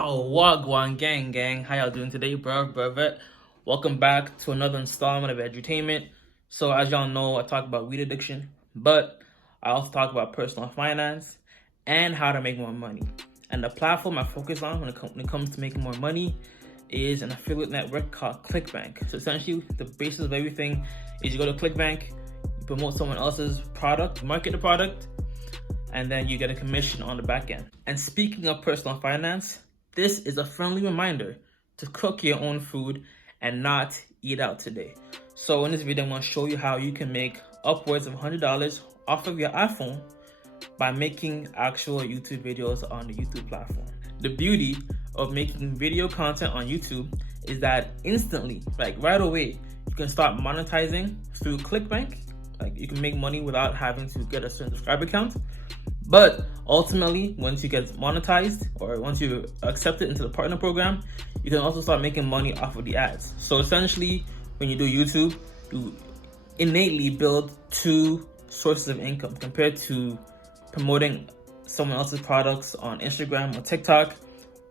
Yo, Wagwan gang, how y'all doing today, bro? Welcome back to another installment of edutainment. So as y'all know, I talk about weed addiction, but I also talk about personal finance and how to make more money. And the platform I focus on when it comes to making more money is an affiliate network called ClickBank. So essentially, the basis of everything is you go to ClickBank, you promote someone else's product, market the product, and then you get a commission on the back end. And speaking of personal finance, this is a friendly reminder to cook your own food and not eat out today. So in this video, I'm going to show you how you can make upwards of $100 off of your iPhone by making actual YouTube videos on the YouTube platform. The beauty of making video content on YouTube is that instantly, like right away, you can start monetizing through ClickBank. Like you can make money without having to get a certain subscriber count. But ultimately, once you get monetized or once you accept it into the partner program, you can also start making money off of the ads. So essentially, when you do YouTube, you innately build two sources of income compared to promoting someone else's products on Instagram or TikTok,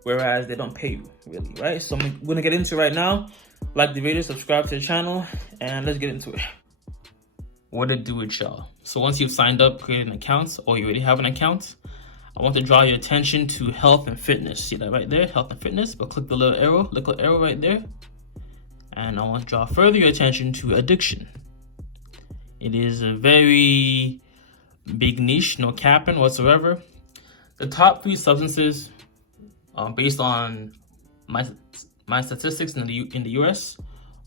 whereas they don't pay you really, right? So I'm gonna get into it right now. Like the video, subscribe to the channel, and let's get into it. What to do with y'all. So once you've signed up, created an account, or you already have an account, I want to draw your attention to health and fitness. See that right there, health and fitness, but click the little arrow right there. And I want to draw further your attention to addiction. It is a very big niche, no capping whatsoever. The top 3 substances, based on my statistics in the US,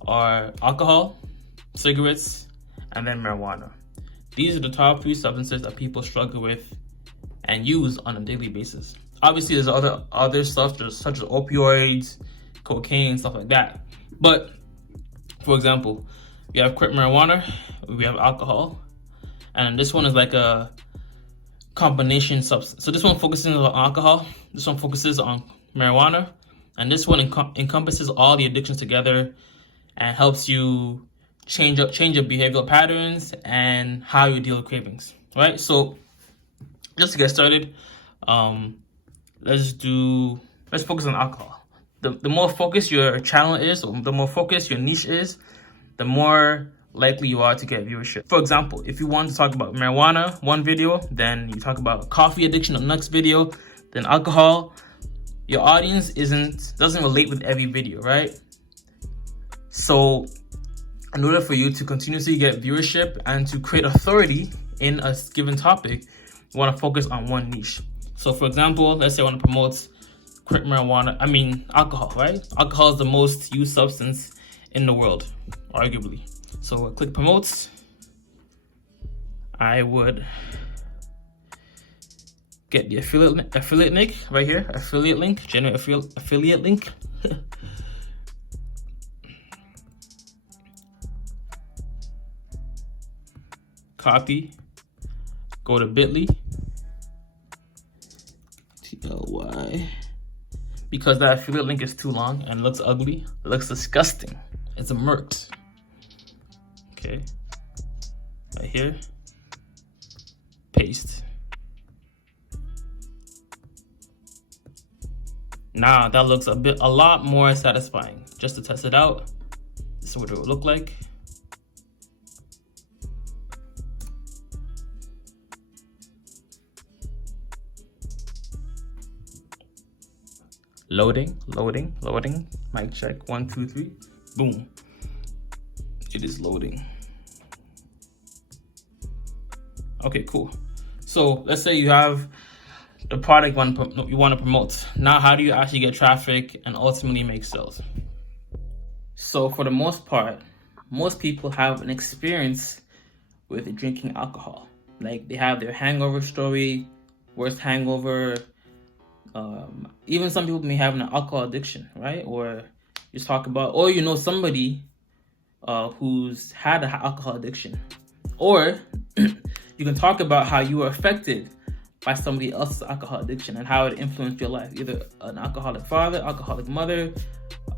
are alcohol, cigarettes, and then marijuana. These are the top 3 substances that people struggle with and use on a daily basis. Obviously, there's other stuff such as opioids, cocaine, stuff like that. But for example, we have crack marijuana, we have alcohol, and this one is like a combination substance. So this one focuses on alcohol, this one focuses on marijuana, and this one encompasses all the addictions together and helps you change your behavioral patterns and how you deal with cravings, right? So just to get started, let's focus on alcohol. The more focused your channel is, or the more focused your niche is, the more likely you are to get viewership. For example, if you want to talk about marijuana, one video, then you talk about coffee addiction on the next video, then alcohol, your audience doesn't relate with every video, right? So in order for you to continuously get viewership and to create authority in a given topic, you want to focus on one niche. So for example, let's say I want to promote crack alcohol, right? Alcohol is the most used substance in the world, arguably. So click promotes. I would get the affiliate link right here, affiliate link, generate affiliate link. Copy, go to bit.ly, TLY, because that affiliate link is too long and looks ugly, it looks disgusting, it's a merc. Okay, right here, paste. Now that looks a lot more satisfying. Just to test it out, this is what it would look like. Loading. Mic check, 1, 2, 3. Boom. It is loading. Okay, cool. So let's say you have the product you want to promote. Now, how do you actually get traffic and ultimately make sales? So for the most part, most people have an experience with drinking alcohol. Like they have their hangover story, worst hangover. Even some people may have an alcohol addiction, right? Or just talk about, or you know somebody who's had an alcohol addiction. Or you can talk about how you were affected by somebody else's alcohol addiction and how it influenced your life. Either an alcoholic father, alcoholic mother,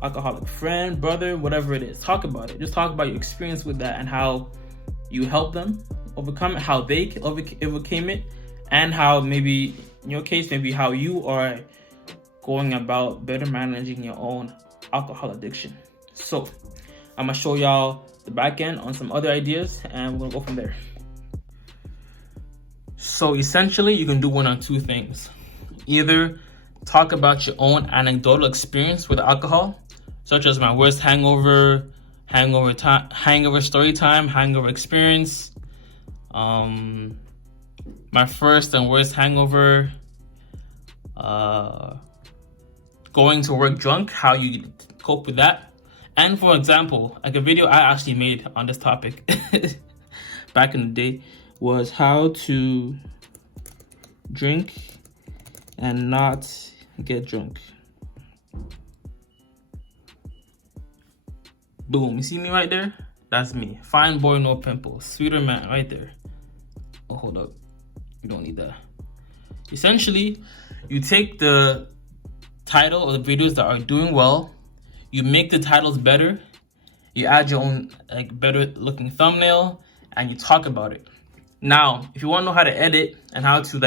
alcoholic friend, brother, whatever it is. Talk about it. Just talk about your experience with that and how you helped them overcome it, how they overcame it, and how maybe, in your case, maybe how you are going about better managing your own alcohol addiction. So I'm gonna show y'all the back end on some other ideas, and we're gonna go from there. So essentially, you can do one of two things. Either talk about your own anecdotal experience with alcohol, such as my worst hangover, hangover story time, hangover experience, my first and worst hangover, going to work drunk, how you cope with that. And for example, like a video I actually made on this topic back in the day was how to drink and not get drunk. Boom, you see me right there? That's me. Fine boy, no pimples. Sweeter man right there. Oh, hold up. You don't need that. Essentially, you take the title of the videos that are doing well, you make the titles better, you add your own like better looking thumbnail, and you talk about it. Now, if you want to know how to edit and how to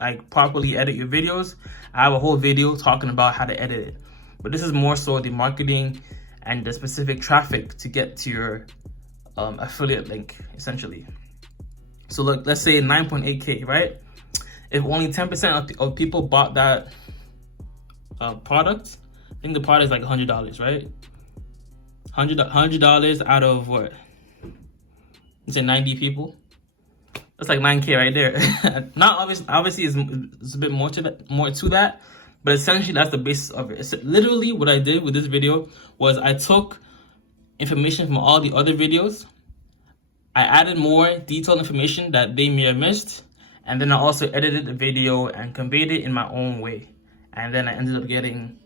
like properly edit your videos, I have a whole video talking about how to edit it. But this is more so the marketing and the specific traffic to get to your affiliate link, essentially. So look, let's say 9.8K, right? If only 10% of people bought that product, I think the product is like $100, right? $100 out of what? It's 90 people. That's like 9K right there. Not obviously it's a bit more to that, but essentially that's the basis of it. It's literally what I did with this video was I took information from all the other videos, I added more detailed information that they may have missed, and then I also edited the video and conveyed it in my own way. And then I ended up getting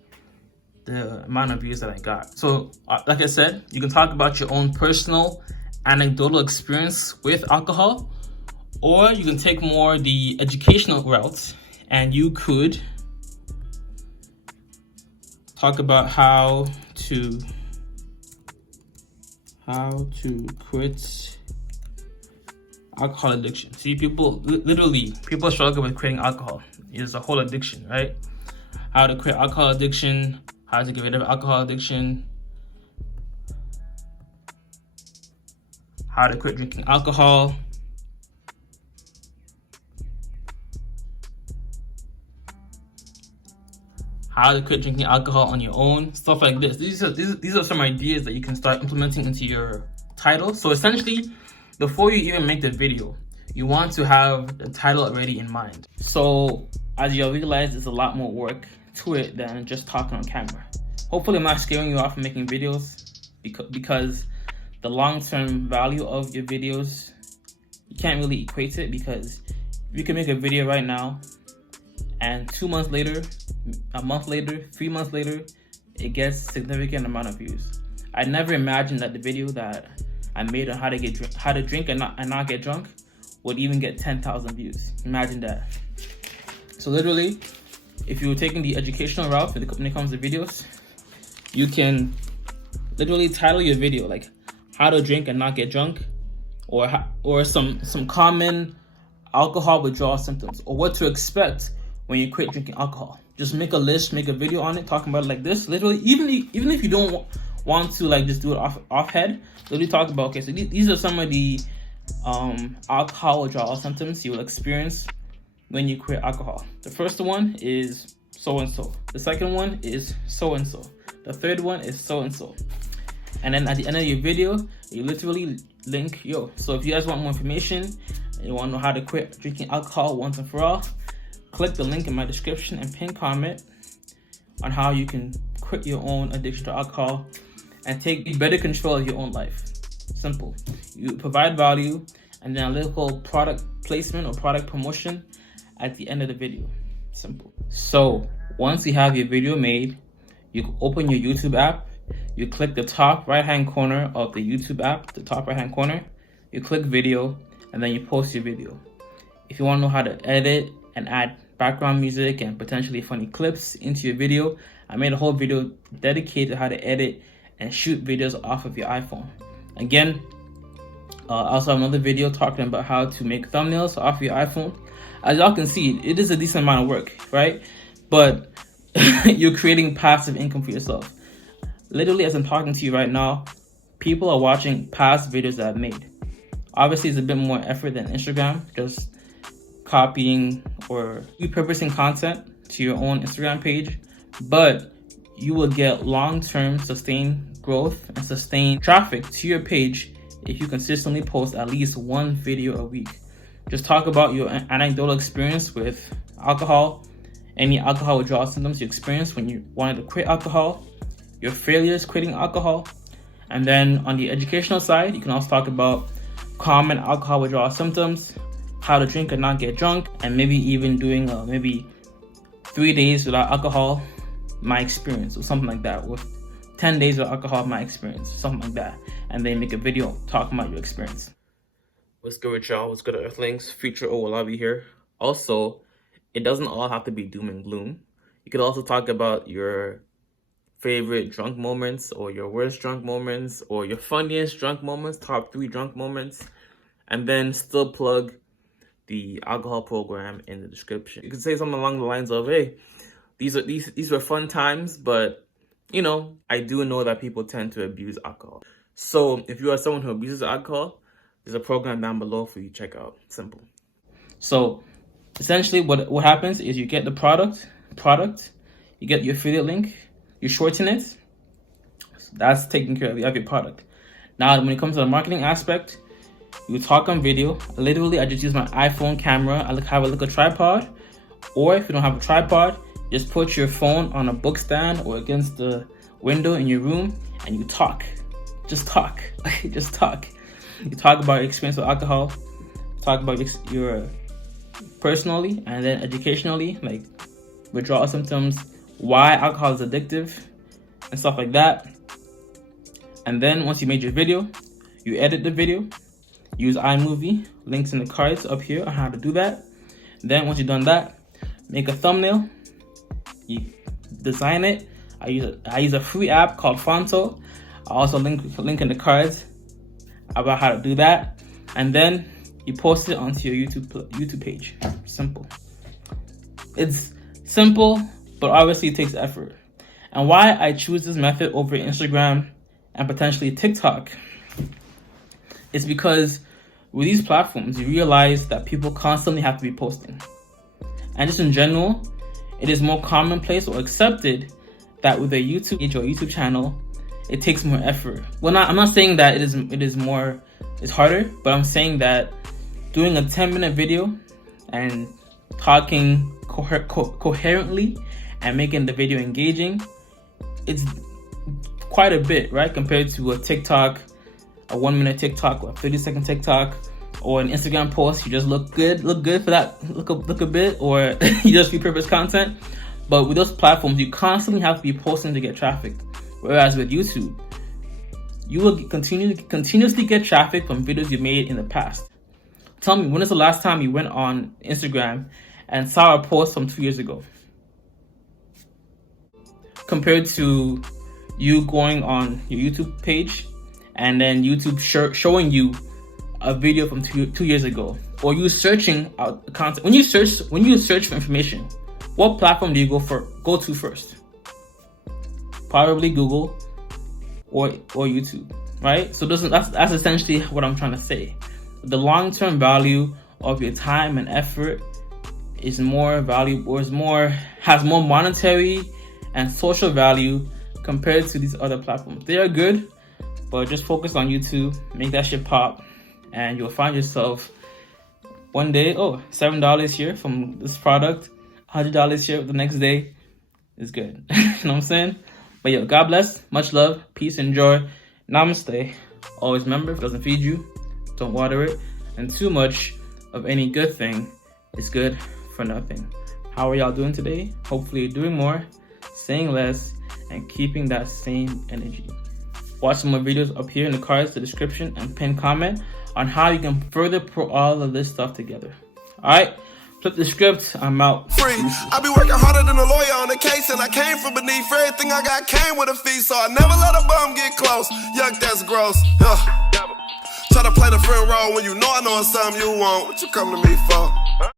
the amount of views that I got. So like I said, you can talk about your own personal anecdotal experience with alcohol, or you can take more the educational route, and you could talk about how to quit alcohol addiction. See, people struggle with quitting alcohol. It's a whole addiction, right? How to quit alcohol addiction, how to get rid of alcohol addiction, how to quit drinking alcohol, how to quit drinking alcohol on your own, stuff like this. These are some ideas that you can start implementing into your title. So essentially, before you even make the video, you want to have the title already in mind. So as you'll realize, there's a lot more work to it than just talking on camera. Hopefully I'm not scaring you off from making videos, because the long-term value of your videos, you can't really equate it, because you can make a video right now and 2 months later, a month later, 3 months later, it gets a significant amount of views. I never imagined that the video that I made on how to drink and not get drunk would even get 10,000 views. Imagine that. So literally, if you're taking the educational route when it comes to videos, you can literally title your video like how to drink and not get drunk, or some common alcohol withdrawal symptoms, or what to expect when you quit drinking alcohol. Just make a list, make a video on it, talking about it like this. Literally, even if you don't want to like just do it off head, literally talk about, okay, so these are some of the alcohol withdrawal symptoms you will experience when you quit alcohol. The first one is so and so. The second one is so and so. The third one is so and so. And then at the end of your video, you literally link, so if you guys want more information and you want to know how to quit drinking alcohol once and for all, click the link in my description and pin comment on how you can quit your own addiction to alcohol and take better control of your own life. Simple. You provide value, and then a little product placement or product promotion at the end of the video. Simple. So once you have your video made, you open your YouTube app, you click the top right hand corner of the YouTube app, the top right hand corner, you click video, and then you post your video. If you want to know how to edit and add background music and potentially funny clips into your video, I made a whole video dedicated to how to edit and shoot videos off of your iPhone. Again, I also have another video talking about how to make thumbnails off your iPhone. As y'all can see, it is a decent amount of work, right? But you're creating passive income for yourself. Literally, as I'm talking to you right now, people are watching past videos that I've made. Obviously, it's a bit more effort than Instagram, just copying or repurposing content to your own Instagram page, but you will get long-term sustained growth and sustained traffic to your page if you consistently post at least one video a week. Just talk about your anecdotal experience with alcohol, any alcohol withdrawal symptoms you experienced when you wanted to quit alcohol, your failures quitting alcohol. And then on the educational side, you can also talk about common alcohol withdrawal symptoms, how to drink and not get drunk, and maybe even doing maybe 3 days without alcohol, my experience, or something like that, with 10 days without alcohol, my experience, something like that. And then make a video talking about your experience. What's good with y'all? What's good, Earthlings? Future Owolabby here. Also, it doesn't all have to be doom and gloom. You could also talk about your favorite drunk moments, or your worst drunk moments, or your funniest drunk moments, top 3 drunk moments, and then still plug the alcohol program in the description. You can say something along the lines of, hey, these were fun times, but you know, I do know that people tend to abuse alcohol. So if you are someone who abuses alcohol, there's a program down below for you to check out. Simple. So essentially what happens is you get the product, you get your affiliate link, you shorten it. So that's taking care of your product. Now, when it comes to the marketing aspect, you talk on video. Literally, I just use my iPhone camera. I have a little tripod. Or if you don't have a tripod, just put your phone on a book stand or against the window in your room and you talk. Just talk. Just talk. You talk about your experience with alcohol. Talk about your personally and then educationally, like withdrawal symptoms, why alcohol is addictive, and stuff like that. And then once you made your video, you edit the video, use iMovie, links in the cards up here on how to do that. Then once you've done that, make a thumbnail, you design it. I use a free app called Fonto. I also link in the cards about how to do that. And then you post it onto your YouTube page. Simple. It's simple, but obviously it takes effort. And why I choose this method over Instagram and potentially TikTok is because with these platforms, you realize that people constantly have to be posting. And just in general, it is more commonplace or accepted that with a YouTube page or YouTube channel, it takes more effort. Well, I'm not saying that it's harder, but I'm saying that doing a 10-minute video and talking coherently and making the video engaging, it's quite a bit, right? Compared to a TikTok, a 1-minute TikTok, or a 30-second TikTok, or an Instagram post. You just look good for that, look a bit, or you just repurpose content. But with those platforms, you constantly have to be posting to get traffic. Whereas with YouTube, you will continuously get traffic from videos you made in the past. Tell me, when is the last time you went on Instagram and saw a post from 2 years ago? Compared to you going on your YouTube page and then YouTube showing you a video from two years ago, or you searching out the content. When you search for information, what platform do you go to first? Probably Google or YouTube, right? So that's essentially what I'm trying to say. The long-term value of your time and effort is more valuable, has more monetary and social value compared to these other platforms. They are good, but just focus on YouTube, make that shit pop, and you'll find yourself one day, oh, $7 here from this product, $100 here the next day is good. You know what I'm saying? But yo, God bless, much love, peace and joy. Namaste. Always remember, if it doesn't feed you, don't water it. And too much of any good thing is good for nothing. How are y'all doing today? Hopefully you're doing more, saying less, and keeping that same energy. Watch some more videos up here in the cards, the description, and pin comment on how you can further put all of this stuff together. All right, flip the script. I'm out. Free. I be working harder than a lawyer on the case, and I came from beneath. Everything I got came with a fee, so I never let a bum get close. Yuck, that's gross. Try to play the friend role when you know I know it's something you want. What you come to me for?